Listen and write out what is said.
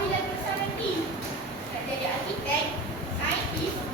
Apabila kita nak jadi arkitek, saintis,